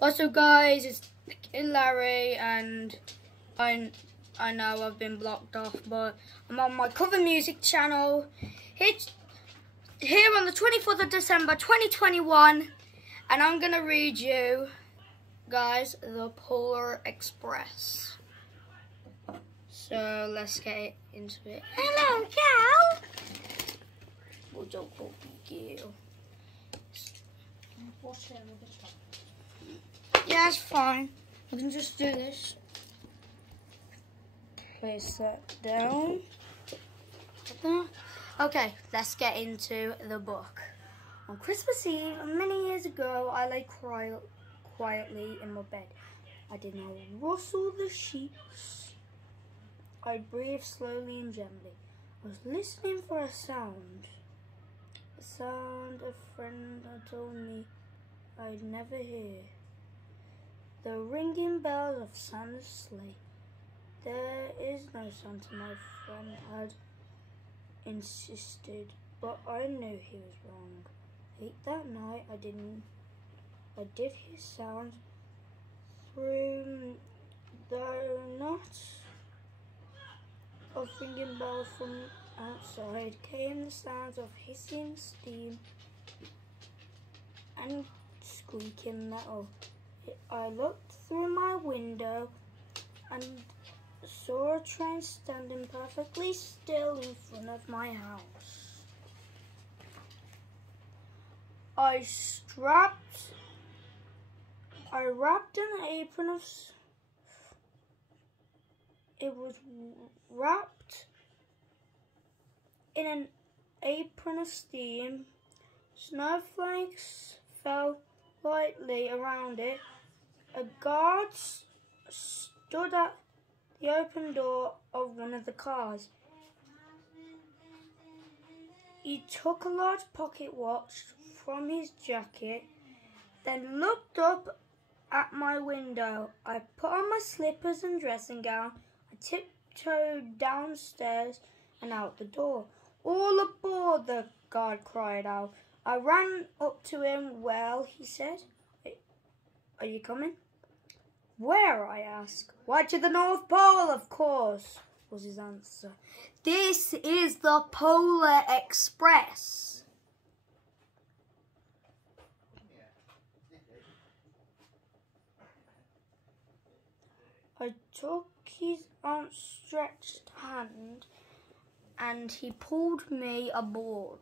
What's up, guys? It's Larry, and I know I've been blocked off, but I'm on my cover music channel. It's here on the 24th of December 2021, and I'm gonna read you guys the Polar Express. So let's get into it. Hello, cow. We'll jump up you. Yeah, it's fine. I can just do this. Place that down. Okay, let's get into the book. On Christmas Eve, many years ago, I lay quietly in my bed. I did not rustle the sheets. I breathed slowly and gently. I was listening for a sound. A sound a friend had told me I'd never hear. The ringing bells of Santa's sleigh. There is no Santa, my friend had insisted, but I knew he was wrong. Late that night, I did hear sounds through the knot of ringing bells. From outside came the sounds of hissing steam and squeaking metal. I looked through my window and saw a train standing perfectly still in front of my house. I wrapped an apron of... It was wrapped in an apron of steam. Snowflakes fell lightly around it. A guard stood at the open door of one of the cars. He took a large pocket watch from his jacket, then looked up at my window. I put on my slippers and dressing gown. I tiptoed downstairs and out the door. All aboard, the guard cried out. I ran up to him. Well, he said, are you coming? Where? I asked. Why, to the North Pole, of course, was his answer. This is the Polar Express. I took his outstretched hand and he pulled me aboard.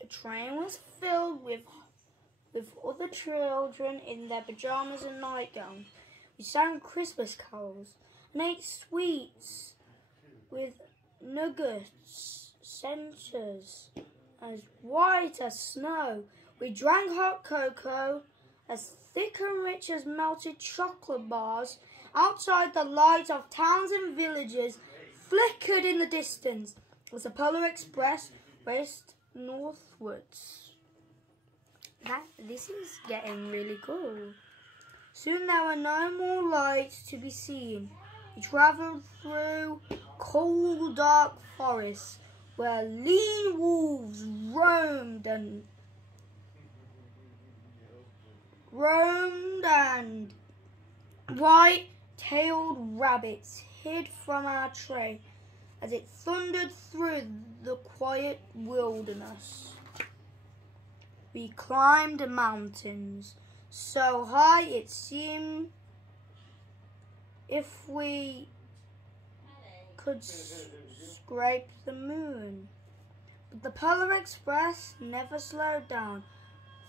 The train was filled with other children in their pajamas and nightgowns. We sang Christmas carols and ate sweets with nuggets, centres as white as snow. We drank hot cocoa as thick and rich as melted chocolate bars. Outside, the lights of towns and villages flickered in the distance as the Polar Express raced northwards. This is getting really cool. Soon there were no more lights to be seen. We travelled through cold, dark forests where lean wolves roamed and white-tailed rabbits hid from our train as it thundered through the quiet wilderness. We climbed mountains so high it seemed if we could scrape the moon. But the Polar Express never slowed down.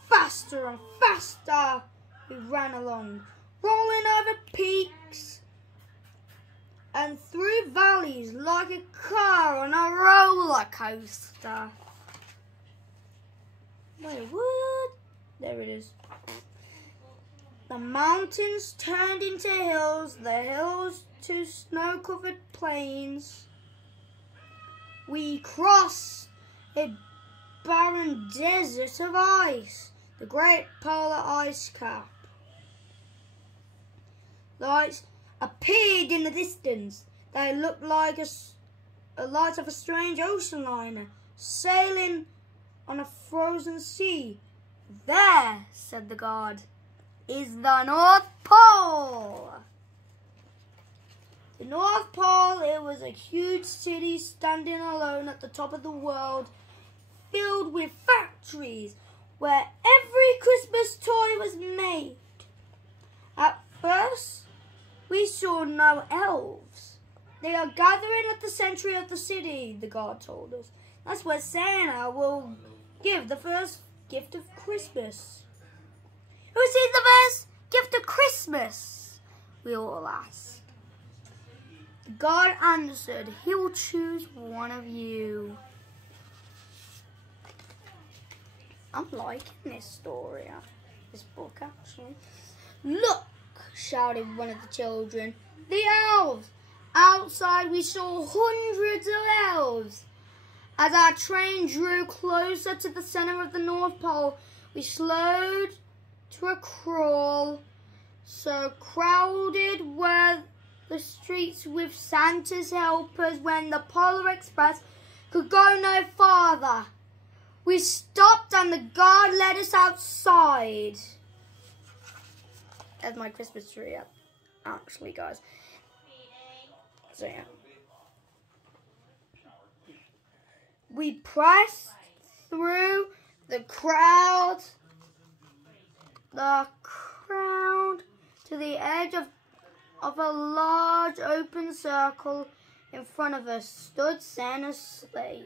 Faster and faster we ran along, rolling over peaks and through valleys like a car on a roller coaster. Wait, what? There it is. The mountains turned into hills, the hills to snow-covered plains. We crossed a barren desert of ice, the great polar ice cap. Lights appeared in the distance. They looked like a light of a strange ocean liner sailing on a frozen sea. There, said the guard, is the North Pole. The North Pole, it was a huge city standing alone at the top of the world, filled with factories where every Christmas toy was made. At first, we saw no elves. They are gathering at the center of the city, the guard told us. That's where Santa will give the first gift of Christmas. Who sees the first gift of Christmas? We all asked. The guard answered, he will choose one of you. I'm liking this story, this book actually. Look, shouted one of the children, the elves. Outside we saw hundreds of elves. As our train drew closer to the center of the North Pole, we slowed to a crawl. So crowded were the streets with Santa's helpers when the Polar Express could go no farther. We stopped and the guard led us outside. There's my Christmas tree up, actually, guys. So yeah. We pressed through the crowd to the edge of a large open circle. In front of us stood Santa's sleigh.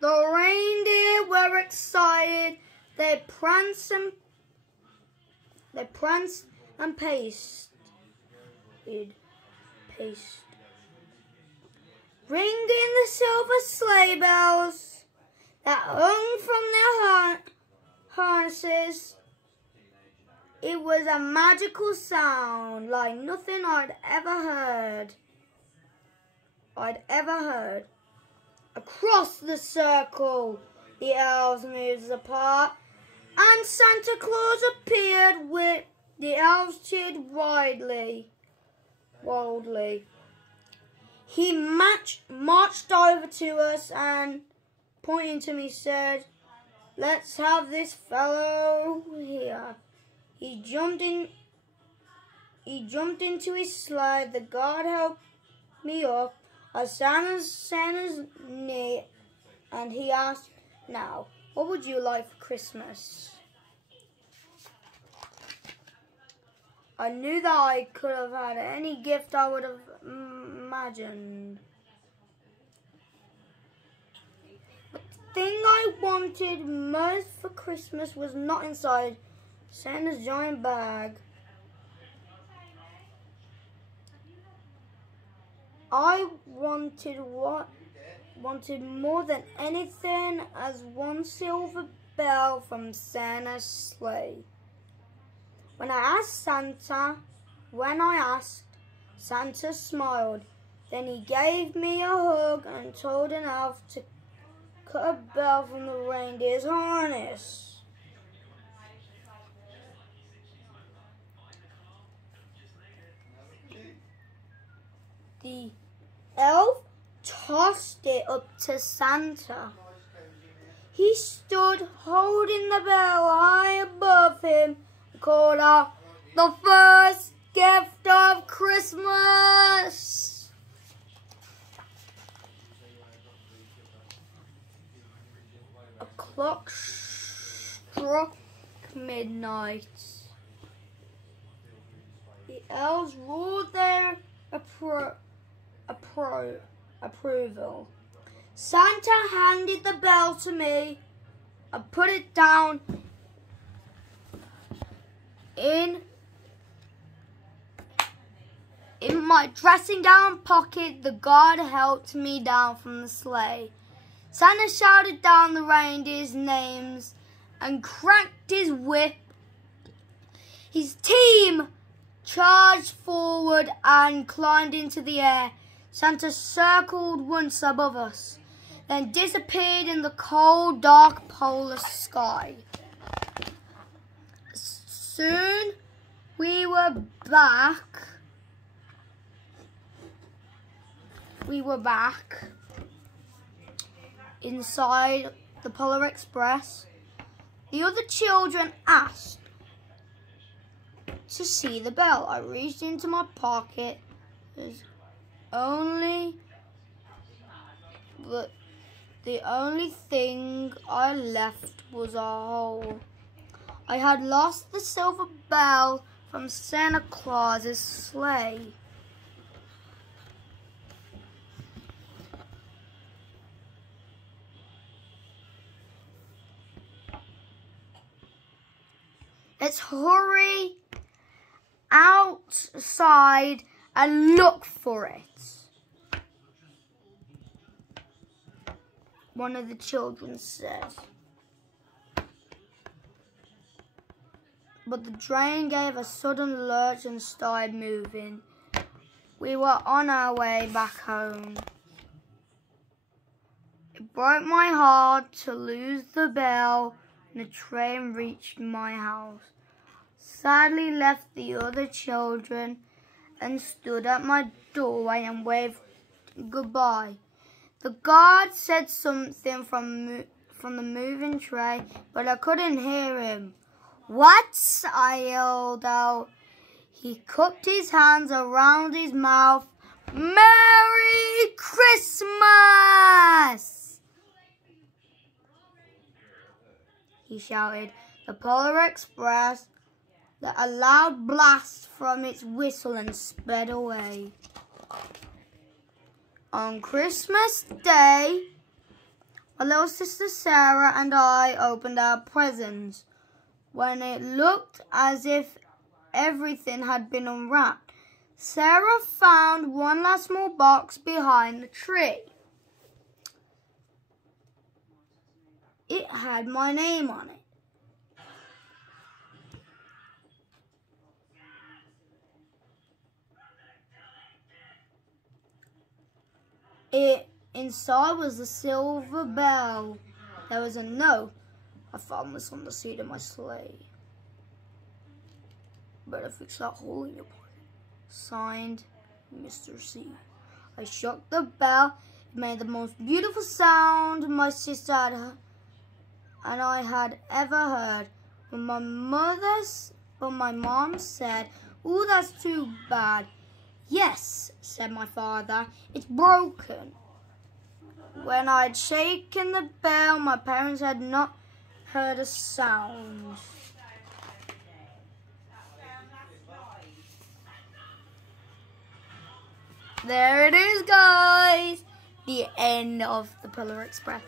The reindeer were excited. They pranced and paced. Ringing the silver sleigh bells that hung from their harnesses. It was a magical sound like nothing I'd ever heard. Across the circle, the elves moved apart, and Santa Claus appeared with the elves cheered wildly. He marched over to us and, pointing to me, said, "Let's have this fellow here." He jumped into his sleigh. The guard helped me up on Santa's knee, and he asked, "Now, what would you like for Christmas?" I knew that I could have had any gift I would have imagined. But the thing I wanted most for Christmas was not inside Santa's giant bag. I wanted more than anything as one silver bell from Santa's sleigh. When I asked, Santa smiled. Then he gave me a hug and told an elf to cut a bell from the reindeer's harness. The elf tossed it up to Santa. He stood holding the bell high above him and called out, "The first gift of Christmas!" A clock struck midnight. The elves roared their approval. Santa handed the bell to me. I put it down in my dressing gown pocket. The guard helped me down from the sleigh. Santa shouted down the reindeer's names and cracked his whip. His team charged forward and climbed into the air. Santa circled once above us, then disappeared in the cold, dark polar sky. Soon we were back. Inside the Polar Express, the other children asked to see the bell. I reached into my pocket. The only thing I left was a hole. I had lost the silver bell from Santa Claus's sleigh. Let's hurry outside and look for it. One of the children said. But the train gave a sudden lurch and started moving. We were on our way back home. It broke my heart to lose the bell when the train reached my house. Sadly left the other children and stood at my doorway and waved goodbye. The guard said something from the moving train, but I couldn't hear him. "What?" I yelled out. He cupped his hands around his mouth. "Merry Christmas!" he shouted. The Polar Express let a loud blast from its whistle and sped away. On Christmas Day, my little sister Sarah and I opened our presents. When it looked as if everything had been unwrapped, Sarah found one last small box behind the tree. It had my name on it. Inside was a silver bell. There was a note. I found this on the seat of my sleigh. Better fix that hole in your pocket. Signed, Mr. C. I shook the bell. It made the most beautiful sound my sister and I had ever heard. But my mom said, "Oh, that's too bad." "Yes," said my father, "it's broken." When I'd shaken the bell, my parents had not heard a sound. There it is, guys. The end of the Polar Express.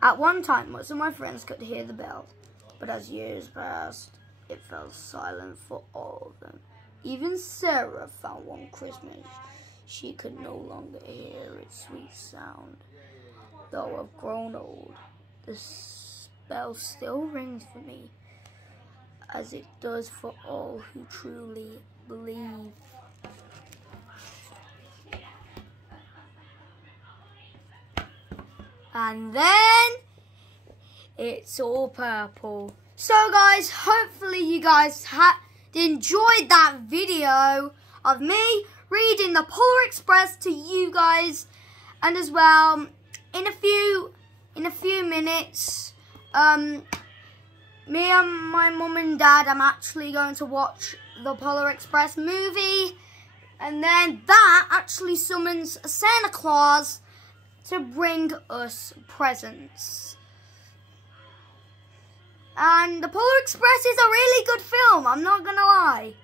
At one time, most of my friends could hear the bell, but as years passed, it fell silent for all of them. Even Sarah found one Christmas she could no longer hear its sweet sound. Though I've grown old, the bell still rings for me, as it does for all who truly believe. And then it's all purple. So guys, hopefully you guys enjoyed that video of me reading the Polar Express to you guys. And as well, in a few minutes, me and my mum and dad, I'm actually going to watch the Polar Express movie. And then that actually summons Santa Claus to bring us presents. And the Polar Express is a really good film, I'm not gonna lie.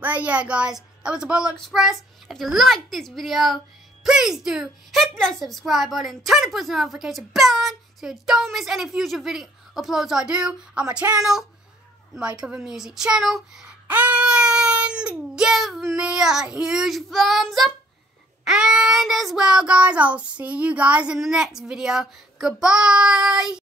But yeah guys, that was the Polar Express. If you liked this video, please do hit the subscribe button, turn the post notification bell on so you don't miss any future video uploads I do on my channel, my cover music channel. And give me a huge thumbs up. And as well guys, I'll see you guys in the next video. Goodbye.